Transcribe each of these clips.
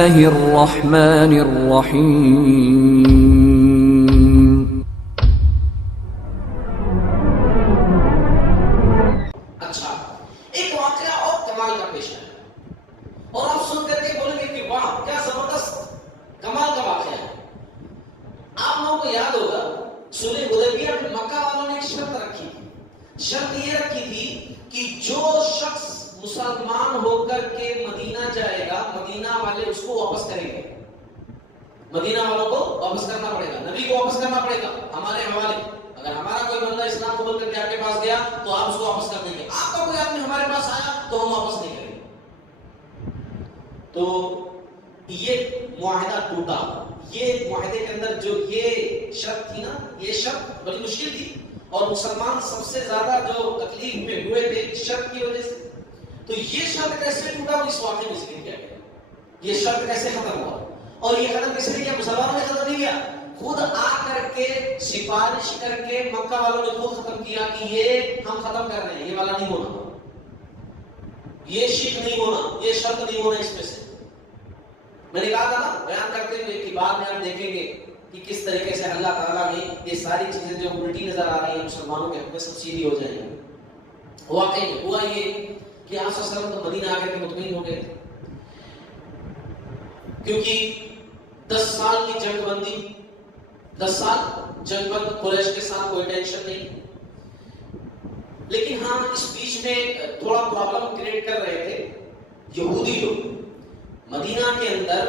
الرحمن الرحیم. اچھا، ایک واقعہ اور کمال کا پیش ہے اور آپ سن کر کے بولیں گے کہ واہ کیا زبردست کمال کا واقعہ ہے. آپ لوگوں کو یاد ہوگا صلح حدیبیہ میں مکہ والوں نے ایک شرط رکھی تھی. شرط یہ رکھی تھی کہ جو شخص مسلمان ہو کر کے مدینہ جائے گا مدینہ والے اس کو واپس کریں گے. مدینہ والوں کو واپس کرنا پڑے گا, نبی کو واپس کرنا پڑے گا ہمارے حوالے. اگر ہمارا کوئی بندہ اسلام قبول کر کے آپ کے پاس گیا تو آپ اس کو واپس کر دیں گے. آپ کا کوئی آدمی ہمارے پاس آیا تو ہم واپس نہیں کریں گے. تو یہ معاہدہ ٹوٹا. یہ معاہدے کے اندر جو یہ شرط تھی نا, یہ شرط بڑی مشکل تھی اور مسلمان سب سے زیادہ جو تکلیف میں ہوئے تھے اس شرط کی وجہ سے. تو یہ شرط کیسے ٹوٹا وہ اس واقعے میں ذکر کیا گیا. یہ شرط کیسے ختم ہوا اور یہ ختم کس نے کیا؟ مسلمانوں نے ختم نہیں کیا, خود آ کر کے سفارش کر کے مکہ والوں نے خود ختم کیا کہ یہ ہم ختم کر رہے ہیں, یہ والا نہیں ہونا, یہ شرط نہیں ہونا, یہ شرط نہیں ہونا اس میں سے. میں نے کہا تھا نا بیان کرتے ہوئے کہ بعد میں ہم دیکھیں گے کہ کس طریقے سے اللہ تعالیٰ نے یہ ساری چیزیں جو الٹی نظر آ رہی ہیں مسلمانوں کے حق میں سب سیدھی ہو جائیں گی. واقعی ہوا یہ کہ آپ صلی اللہ علیہ وسلم تو مدینہ آ کر کے مطمئن ہو گئے تھے کیونکہ 10 سال کی جنگ بندی, 10 سال جنگ بند, قریش کے ساتھ کوئی ٹینشن نہیں. لیکن ہاں اس بیچ میں تھوڑا پرابلم کریٹ کر رہے تھے یہودی لوگ. مدینہ کے اندر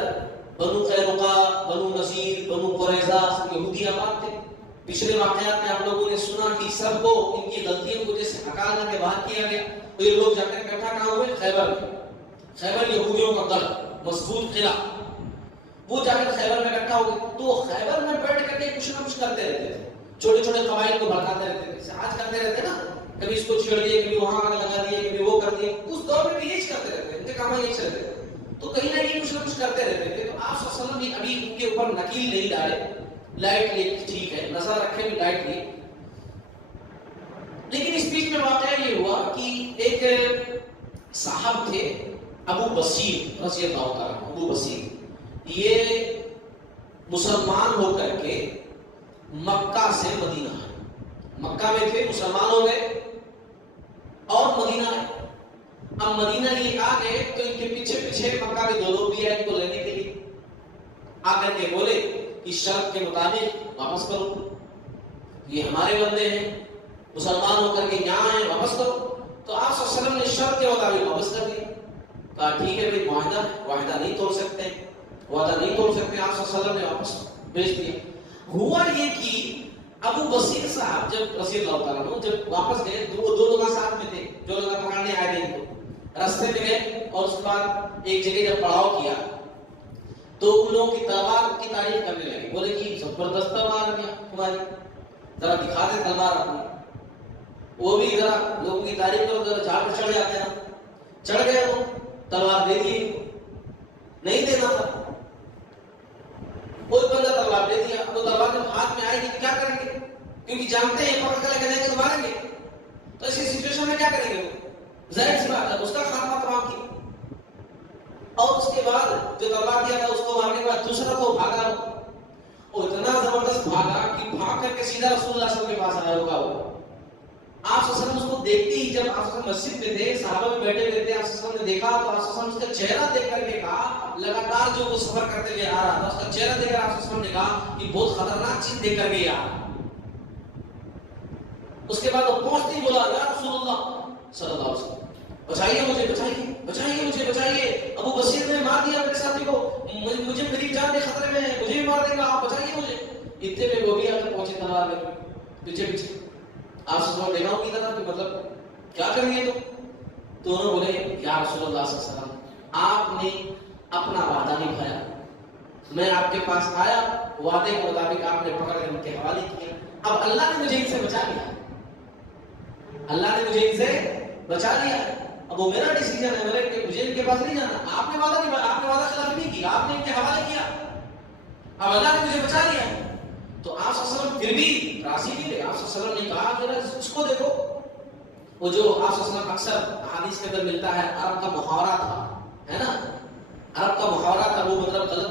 بنو قینقاع, بنو نذیر, بنو قریظہ یہودی آباد تھے. پچھلے واقعات میں آپ لوگوں نے سنا کہ سب کو ان کی غلطیوں کی وجہ سے ہکال کے باہر کیا گیا. تو یہ لوگ جا کر اکٹھا کہاں ہوئے؟ خیبر میں. خیبر یہودیوں کا گڑھ, مضبوط قلعہ, وہ جا کر خیبر میں اکٹھا ہو گئے. تو خیبر میں بیٹھ کر کے کچھ نہ کچھ کرتے رہتے تھے, چھوٹے چھوٹے قبائل کو بھڑکاتے رہتے تھے, جیسے آج کرتے رہتے نا, کبھی اس کو چھیڑ دیے, کبھی وہاں آگ لگا دیے, کبھی وہ کر دیے. اس دور میں بھی یہی کرتے رہتے, ان کے کام یہی چلتے تھے. تو کہیں نہ کہیں کچھ نہ کچھ کرتے رہتے تھے. تو آپ صلی اللہ علیہ وسلم نے ابھی ان کے اوپر نکیل نہیں ڈالے, لائٹ لی, ٹھیک ہے نظر رکھے بھی لائٹ لی. لیکن اس بیچ میں واقعہ یہ ہوا کہ ایک صاحب تھے ابو بصیر رضی اللہ تعالیٰ. ابو بصیر یہ مسلمان ہو کر کے مکہ سے مدینہ آئے. مکہ میں تھے, مسلمان ہو گئے اور مدینہ آئے. اب مدینہ یہ آ گئے تو ان کے پیچھے پیچھے مکہ کے دو لوگ بھی آئے ان کو لینے کے لیے. آ کر کے بولے کہ شرط کے مطابق واپس کرو, یہ ہمارے بندے ہیں, مسلمان ہو کر کے یہاں آئے, واپس کرو. تو آپ صلی اللہ علیہ وسلم نے شرط کے مطابق واپس کر دیا. کہا ٹھیک ہے بھائی, معاہدہ نہیں توڑ سکتے, وعدہ نہیں توڑ سکتے. آپ صلی اللہ علیہ وسلم نے واپس بھیج دیا. ہوا یہ کہ ابو بصیر صاحب جب رضی اللہ تعالیٰ عنہ جب واپس گئے, دو لوگ ساتھ میں تھے جو لوگ پکڑنے آئے تھے, ان کو راستے میں گئے اور اس کے بعد ایک جگہ جب پڑاؤ کیا تو ان لوگوں کی تلوار کی تعریف کرنے لگے. بولے کہ زبردست تلوار ہے تمہاری, ذرا دکھا دے تلوار اپنی. وہ بھی ذرا لوگوں کی تعریف کرو, ذرا جھاڑ پہ چڑھ جاتے ہیں. چڑھ گئے وہ, تلوار دے دیے, نہیں دینا تھا. کوئی بندہ تلوار دے دیا. تو تلوار جب ہاتھ میں آئے گی کیا کریں گے, کیونکہ جانتے ہیں پکڑ کر لے کے تو ماریں گے. تو ایسی سچویشن میں کیا کریں گے, ظاہر سی بات ہے اس کا خاتمہ تمام کیا. اور اس کے بعد جو تلوار دیا تھا اس کو مارنے کے بعد دوسرا کو بھاگا, اور اتنا زبردست بھاگا کہ بھاگ کر کے سیدھا رسول اللہ صلی اللہ علیہ وسلم کے پاس آیا ہوگا. وہ آپ صلی اللہ علیہ وسلم اس کو دیکھتے ہی, جب آپ صلی اللہ علیہ وسلم مسجد میں تھے, صحابہ بھی بیٹھے ہوئے تھے, آپ صلی اللہ علیہ وسلم نے دیکھا تو آپ صلی اللہ علیہ وسلم اس کا چہرہ دیکھ کر کے کہا, لگاتار جو وہ سفر کرتے ہوئے آ رہا تھا اس کا چہرہ دیکھ کر آپ صلی اللہ علیہ وسلم نے کہا کہ بہت خطرناک چیز دیکھ کر کے آ رہا. اس کے بعد وہ پہنچتے ہی بولا, یا رسول اللہ صلی اللہ علیہ وسلم بچائیے مجھے, بچائیے بچائیے مجھے, بچائیے. ابو بصیر نے مار دیا میرے ساتھی کو, مجھے میری جان کے خطرے میں ہے, مجھے بھی مار دے گا, آپ بچائیے مجھے. اتنے میں وہ بھی آ کر پہنچے تلوار لے کر پیچھے پیچھے. آپ صلی اللہ علیہ وسلم دیکھا کی طرح کہ مطلب کیا کریں گے. تو انہوں نے بولے, یا رسول اللہ صلی اللہ علیہ وسلم آپ نے اپنا وعدہ نبھایا, میں آپ کے پاس آیا, وعدے کے مطابق آپ نے پکڑ کر ان کے حوالے کیا. اب اللہ نے مجھے ان سے بچا لیا, اللہ نے مجھے ان سے بچا لیا. اب وہ میرا ڈیسیجن ہے کہ مجھے ان کے پاس نہیں جانا. آپ نے وعدہ نبھایا, آپ نے وعدہ خلاف نہیں کیا, آپ نے ان کے حوالے کیا. اب اللہ نے مجھے بچا لیا. تو آپ صلی اللہ علیہ وسلم پھر بھی راضی نہیں تھے. آپ صلی اللہ علیہ وسلم نے کہا کہ اس کو دیکھو, وہ جو آپ صلی اللہ علیہ وسلم اکثر حدیث کے اندر ملتا ہے, عرب کا محاورہ تھا, ہے نا, عرب کا محاورہ تھا, وہ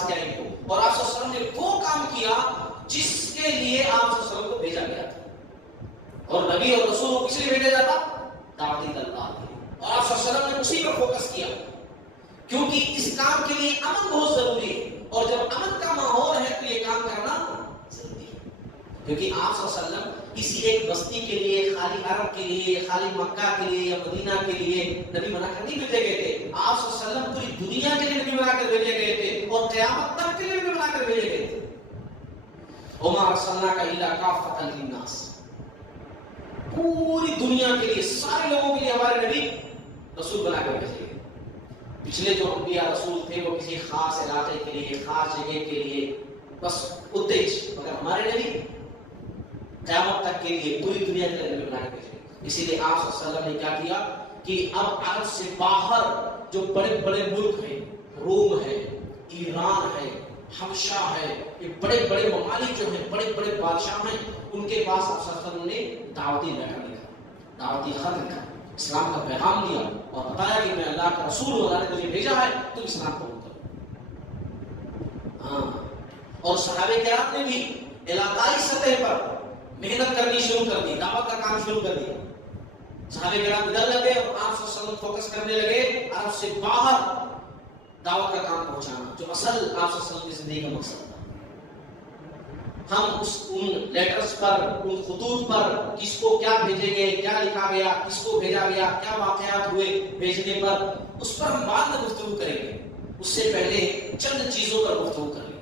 پاس کیا ان کو، اور آپ صلی اللہ علیہ وسلم نے وہ کام کیا جس کے لیے آپ صلی اللہ علیہ وسلم کو بھیجا گیا تھا. اور نبی اور رسول کو کس لیے بھیجا جاتا؟ دعوت اللہ کے. اور آپ صلی اللہ علیہ وسلم نے اسی پر فوکس کیا، کیونکہ اس کام کے لیے امن بہت ضروری ہے، اور جب امن کا ماحول ہے تو یہ کام کرنا ضروری ہے. کیونکہ آپ صلی اللہ علیہ وسلم کسی ایک بستی کے لیے، خالی عرب کے لیے، خالی مکہ کے لیے یا مدینہ کے لیے نبی بنا کر نہیں بھیجے گئے تھے. آپ صلی اللہ علیہ وسلم پوری دنیا کے لیے نبی بنا کر بھیجے گئے تھے، اور قیامت تک کے لیے نبی بنا کر بھیجے گئے تھے. وما ارسلناک الا کافۃ للناس، پوری دنیا کے لیے، سارے لوگوں کے لیے ہمارے نبی رسول بنا کر بھیجے گئے. پچھلے جو انبیاء رسول تھے وہ کسی خاص علاقے کے لیے، خاص جگہ کے لیے بس ادیش، مگر ہمارے نبی قیامت تک کے لیے پوری دنیا کے لیے بنا کے بھیجے. اسی لیے آپ صلی اللہ علیہ وسلم نے کیا کیا کہ اب عرب سے باہر جو بڑے بڑے ملک ہیں، روم ہے، ایران ہے، حبشہ ہے، یہ بڑے بڑے ممالک جو ہیں، بڑے بڑے بادشاہ ہیں، ان کے پاس آپ صلی اللہ علیہ وسلم نے دعوتی لیٹر لکھا، دعوتی خط لکھا، اسلام کا پیغام دیا اور بتایا کہ میں اللہ کا رسول ہوں، اللہ نے مجھے بھیجا ہے، تم اسلام قبول کرو. ہاں، اور صحابہ کرام نے بھی علاقائی سطح پر محنت کرنی شروع کر دی، دعوت کا کام شروع کر دیا. صحابہ کرام ادھر لگے اور آپ صلی اللہ علیہ وسلم فوکس کرنے لگے عرب سے باہر دعوت کا کام پہنچانا، جو اصل آپ صلی اللہ علیہ وسلم کی زندگی کا مقصد تھا. ہم ان لیٹرز پر، ان خطوط پر کس کو کیا بھیجیں گے، کیا لکھا گیا، کس کو بھیجا گیا، کیا واقعات ہوئے بھیجنے پر، اس پر ہم بعد میں گفتگو کریں گے. اس سے پہلے چند چیزوں پر گفتگو کریں گے.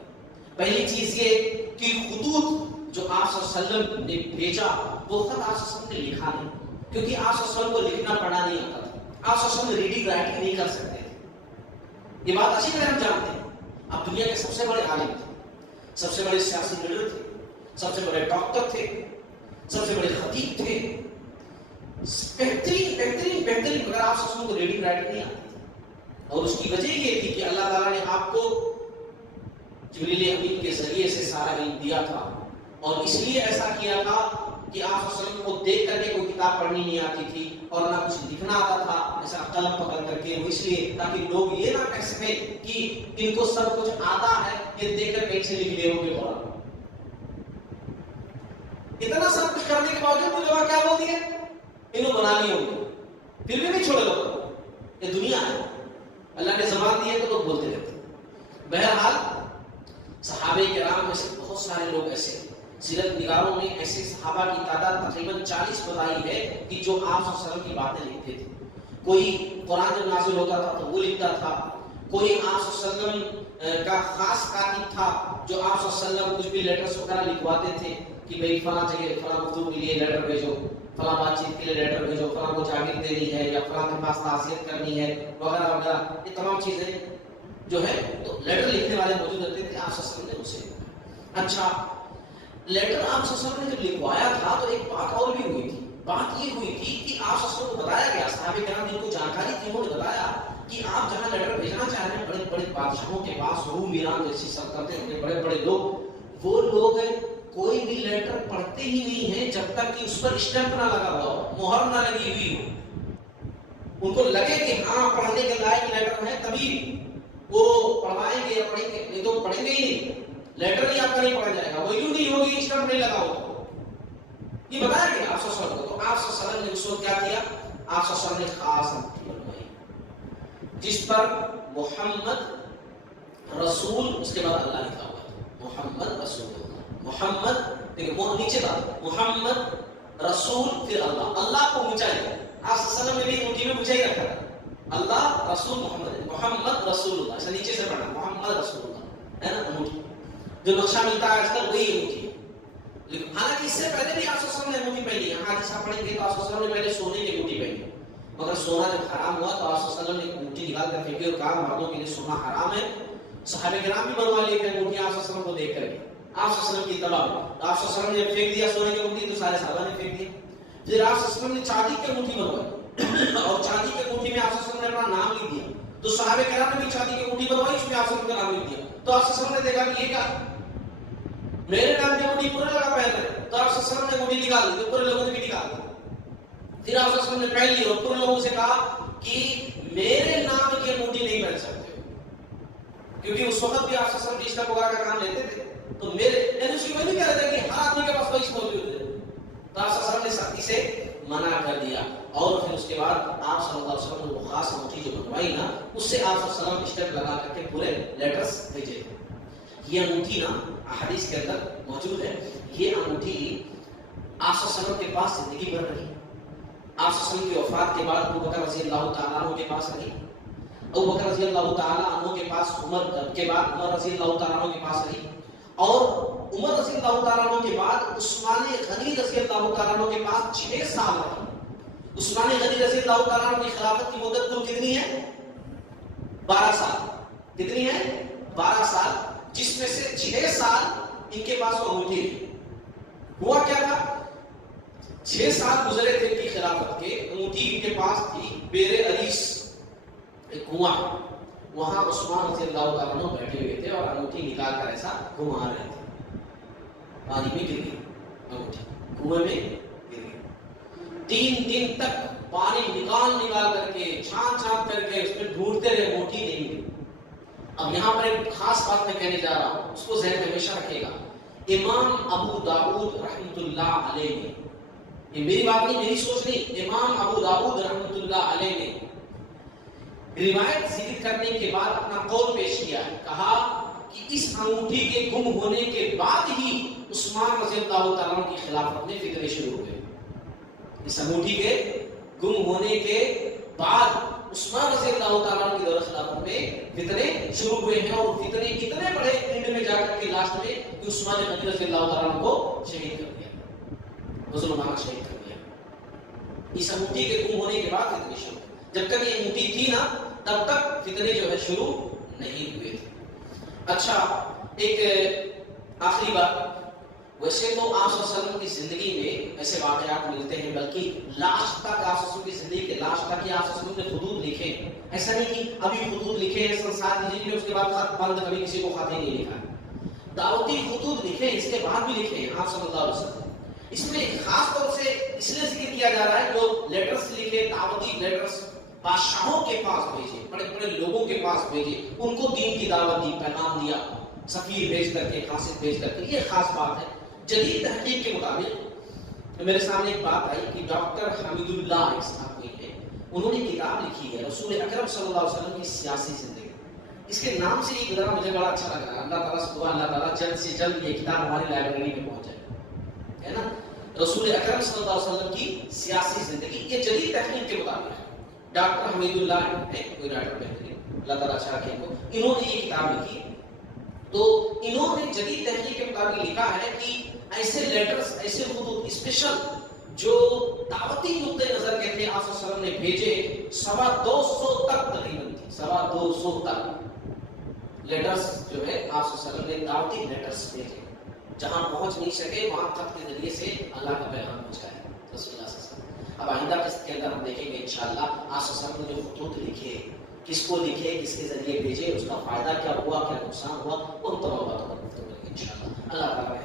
پہلی چیز یہ کہ خطوط جو آپ صلی اللہ علیہ وسلم نے بھیجا وہ خط آپ صلی اللہ علیہ وسلم نے لکھا نہیں، کیونکہ آپ صلی اللہ علیہ وسلم کو لکھنا پڑھنا نہیں آتا تھا. آپ صلی اللہ علیہ وسلم ریڈنگ رائٹنگ نہیں کر سکتے تھے. یہ بات اچھی طرح ہم جانتے ہیں. اب دنیا کے سب سے بڑے عالم تھے، سب سے بڑے سیاسی لیڈر تھے، سب سے بڑے ڈاکٹر تھے، سب سے بڑے خطیب تھے، بہترین بہترین بہترین، مگر آپ صلی اللہ علیہ وسلم کو ریڈنگ رائٹنگ نہیں آتی تھی. اور اس کی وجہ یہ تھی کہ اللہ تعالیٰ نے آپ کو جبریل امین کے ذریعے سے سارا علم دیا تھا، اور اس لیے ایسا کیا تھا کہ آپ صلی اللہ علیہ وسلم کو دیکھ کر کے کوئی کتاب پڑھنی نہیں آتی تھی اور نہ کچھ لکھنا آتا تھا ایسا قلم پکڑ کر کے. وہ اس لیے تاکہ لوگ یہ نہ کہہ سکیں کہ ان کو سب کچھ آتا ہے، یہ دیکھ کر کہیں سے لکھ لے ہوں گے. بولا اتنا سب کچھ کرنے کے باوجود بھی لوگ کیا بول دیے، انہوں بنا لیے ہوں گے، پھر بھی نہیں چھوڑے لوگ. یہ دنیا ہے، اللہ نے زبان دی ہے تو لوگ بولتے رہتے. بہرحال صحابہ کرام میں سے بہت سارے لوگ ایسے ہیں، سیرت نگاروں نے ایسے صحابہ کی تعداد تقریباً 40 بتائی ہے کہ جو آپ صلی اللہ علیہ وسلم کی باتیں لکھتے تھے. کوئی قرآن جب نازل ہوتا تھا تو وہ لکھتا تھا، کوئی آپ صلی اللہ علیہ وسلم کا خاص کاتب تھا جو آپ صلی اللہ علیہ وسلم کچھ بھی لیٹرز وغیرہ لکھواتے تھے کہ بھئی فلاں جگہ فلاں گفتگو کے لیے لیٹر بھیجو، فلاں بات چیت کے لیے لیٹر بھیجو، فلاں کو جاگیر دینی ہے یا فلاں کے پاس تعزیت کرنی ہے وغیرہ وغیرہ. یہ تمام چیزیں جو ہے تو لیٹر لکھنے والے موجود رہتے تھے. آپ صلی اللہ علیہ وسلم نے اسے اچھا لیٹر آپ صلی اللہ علیہ وسلم نے جب لکھوایا تھا تو ایک بات اور بھی ہوئی تھی. بات یہ ہوئی تھی کہ آپ صلی اللہ علیہ وسلم کو بتایا گیا، صحابہ کرام جن کو جانکاری تھی انہوں نے بتایا کہ آپ جہاں لیٹر بھیجنا چاہ رہے ہیں بڑے بڑے بادشاہوں کے پاس، روم ایران جیسی سلطنتیں ہوتے بڑے بڑے لوگ، وہ لوگ کوئی بھی لیٹر پڑھتے ہی نہیں ہیں جب تک کہ اس پر اسٹیمپ نہ لگا ہوا ہو، مہر نہ لگی ہوئی ہو. ان کو لگے کہ ہاں پڑھنے کے لائق لیٹر ہے تبھی وہ پڑھائیں گے یا پڑھیں گے، نہیں تو پڑھیں گے ہی نہیں. لیٹر ہی آپ کا نہیں پڑھا جائے گا، وہ یوں نہیں ہوگی اسٹیمپ نہیں لگا ہو. یہ بتایا کہ آپ صلی اللہ علیہ وسلم کو، تو آپ صلی اللہ علیہ وسلم نے اس وقت کیا کیا، آپ صلی اللہ علیہ وسلم نے خاص انگوٹھی بنوائی جس پر محمد رسول، اس کے بعد اللہ لکھا ہوا ہے، محمد رسول اللہ. محمد دیکھیں وہ نیچے تھا، محمد رسول پھر اللہ، اللہ کو اونچا ہے. آپ صلی اللہ علیہ وسلم نے بھی انگوٹھی میں اونچا ہی رکھا ہے، اللہ رسول محمد، محمد رسول اللہ، ایسا نیچے سے پڑھنا محمد رسول اللہ ہے نا. انگوٹھی جو نقشہ ملتا ہے آج کل وہی انگوٹھی. حالانکہ اس سے پہلے بھی آپ صلی اللہ علیہ وسلم نے انگوٹھی پہنی ہے. حدیث آپ پڑھیں گے تو آپ صلی اللہ علیہ وسلم نے پہلے سونے کی انگوٹھی پہنی، مگر سونا جب حرام ہوا تو آپ صلی اللہ علیہ وسلم نے انگوٹھی نکال کر پھینکی اور کہا مردوں کے لیے سونا حرام ہے. صحابہ کرام بھی بنوا لیے تھے انگوٹھی آپ صلی اللہ علیہ وسلم کو دیکھ کر کے، آپ صلی اللہ علیہ وسلم کی اتباع میں. آپ صلی اللہ علیہ وسلم نے جب پھینک دیا سونے کی انگوٹھی تو سارے صحابہ نے پھینک دیا. پھر آپ صلی اللہ علیہ وسلم نے چاندی کی انگوٹھی بنوائی اور چاندی کی انگوٹھی میں آپ صلی اللہ علیہ وسلم نے اپنا نام لکھ دیا. تو صحابہ کرام نے بھی چاندی کی انگوٹھی بنوائی، اس میں آپ صلی اللہ علیہ وسلم کا نام لکھ دیا. تو آپ صلی اللہ علیہ وسلم نے دیکھا کہ یہ کیا، میرے نام کی انگوٹھی پورے لگا پہن رہے. تو آپ صلی اللہ علیہ وسلم نے انگوٹھی نکال دی، پورے لوگوں نے بھی نکال دی. پھر آپ صلی اللہ علیہ وسلم نے پہن لی اور پورے لوگوں سے کہا کہ میرے نام کی انگوٹھی نہیں پہن سکتے کیونکہ اس وقت بھی آپ سسم کی اسٹپ وغیرہ کا کام لیتے تھے. تو میرے اس کی نہیں کہہ رہے تھے کہ ہر آدمی کے پاس وہی موجود ہے. تو آپ سسم نے سختی سے منع کر دیا. اور پھر اس کے بعد آپ صلی اللہ علیہ وسلم نے وہ خاص انگوٹھی جو بنوائی نا, اس سے آپ صلی اللہ علیہ وسلم اسٹپ لگا کر کے پورے لیٹرز بھیجے. یہ انگوٹھی نا احادیث کے اندر موجود ہے. یہ انگوٹھی آپ صلی اللہ علیہ وسلم کے پاس زندگی بھر رہی. آپ صلی اللہ علیہ وسلم کی وفات کے بعد ابو بکر رضی اللہ تعالیٰ عنہ کے پاس رہی. ابو بکر رضی اللہ تعالیٰ عنہ کے پاس عمر کے بعد عمر رضی اللہ تعالیٰ عنہ کے پاس رہی. اور عمر رضی اللہ تعالیٰ عنہ کے بعد عثمان غنی رضی اللہ تعالیٰ عنہ کے پاس 6 سال رہی. عثمان غنی رضی اللہ تعالیٰ عنہ کی خلافت کی مدت کل کتنی ہے؟ 12 سال. کتنی ہے؟ 12 سال, جس میں سے 6 سال ان کے پاس وہ انگوٹھی تھی. ہوا کیا تھا؟ 6 سال گزرے تھے ان کی خلافت کے, انگوٹھی ان کے پاس تھی. بیر عریس ایک کنواں, وہاں عثمان رضی اللہ تعالیٰ عنہ بیٹھے ہوئے تھے اور انگوٹھی نکال کر ایسا گھما رہے تھے. پانی میں گر گئی انگوٹھی, کنویں میں گر گئی. 3 دن تک پانی نکال کر کے چھان کر کے اس میں ڈھونڈتے رہے, انگوٹھی نہیں ملی. اب یہاں پر ایک خاص بات میں کہنے جا رہا ہوں, اس کو ذہن میں ہمیشہ رکھے گا. امام ابو داؤد رحمۃ اللہ علیہ نے, یہ میری بات نہیں, میری سوچ نہیں, امام ابو داؤد رحمۃ اللہ علیہ نے روایت ذکر کرنے کے بعد اپنا قول پیش کیا ہے. کہا کہ اس انگوٹھی کے گم ہونے کے بعد ہی عثمان رضی اللہ تعالیٰ کی خلافت میں فتنے شروع ہوئے. اس انگوٹھی کے گم ہونے کے بعد عثمان رضی اللہ تعالیٰ کی دور خلافت میں فتنے شروع ہوئے ہیں. اور فتنے اتنے بڑے اینڈ میں جا کر کے لاسٹ میں کہ عثمان غنی رضی اللہ تعالیٰ کو شہید کر دیا, مسلمانوں شہید کر دیا. اس انگوٹھی کے گم ہونے کے بعد فتنے شروع. جب تک یہ انگوٹھی تھی نا تب تک فتنے جو ہے شروع نہیں ہوئے تھے. اچھا, ایک آخری بات, ویسے تو آپ صلی اللہ علیہ وسلم کی زندگی میں ایسے واقعات ملتے ہیں, بلکہ لاسٹ تک آپ صلی اللہ علیہ وسلم کی زندگی کے لاسٹ تک آپ صلی اللہ علیہ وسلم نے خطوط لکھے. ایسا نہیں کہ ابھی خطوط لکھے ہیں سن 7 ہجری میں, اس کے بعد خط بند, کبھی کسی کو خط نہیں لکھا. دعوتی خطوط لکھے, اس کے بعد بھی لکھے ہیں آپ صلی اللہ علیہ وسلم. اس میں خاص طور سے اس لیے ذکر کیا جا رہا ہے جو لیٹرز لکھے, دعوتی لیٹرز بادشاہوں کے پاس بھیجے, بڑے بڑے لوگوں کے پاس بھیجے, ان کو دین کی دعوت دی, پیغام دیا, سفیر بھیج کر کے, قاصد بھیج کر کے. یہ خاص بات ہے. جدید تحقیق کے مطابق میرے سامنے ایک بات آئی کہ ڈاکٹر حمید اللہ صاحب کوئی ہے, انہوں نے کتاب لکھی ہے رسول اکرم صلی اللہ علیہ وسلم کی سیاسی زندگی. اس کے نام سے یہ ذرا مجھے بڑا اچھا لگ رہا ہے. اللہ تعالیٰ سے دعا, اللہ تعالیٰ جلد سے جلد یہ کتاب ہماری لائبریری میں پہنچ جائے, ہے نا. رسول اکرم صلی اللہ علیہ وسلم کی سیاسی زندگی, یہ جدید تحقیق کے مطابق ہے. ڈاکٹر حمید اللہ ہے, کوئی ڈاکٹر بہترین, اللہ تعالیٰ اچھا رکھے ان کو, انہوں نے یہ کتاب لکھی. تو انہوں نے جدید تحقیق کے مطابق لکھا ہے کہ ایسے لیٹرز, ایسے خطوط اسپیشل جو دعوتی نقطۂ نظر کے تھے آپ صلی اللہ علیہ وسلم نے بھیجے 250 تک تقریباً تھی, 250 تک لیٹرز جو ہے آپ صلی اللہ علیہ وسلم نے دعوتی لیٹرز بھیجے. جہاں پہنچ نہیں سکے وہاں خط کے ذریعے سے اللہ کا پیغام پہنچایا رسول اللہ صلی اللہ علیہ وسلم. اب آئندہ قسط کے اندر ہم دیکھیں گے انشاءاللہ آپ صلی اللہ علیہ وسلم نے جو خطوط لکھے, کس کو لکھے, کس کے ذریعے بھیجے, اس کا فائدہ کیا ہوا, کیا نقصان ہوا, ان تمام باتوں پر گفتگو کریں گے انشاءاللہ. اللہ تعالیٰ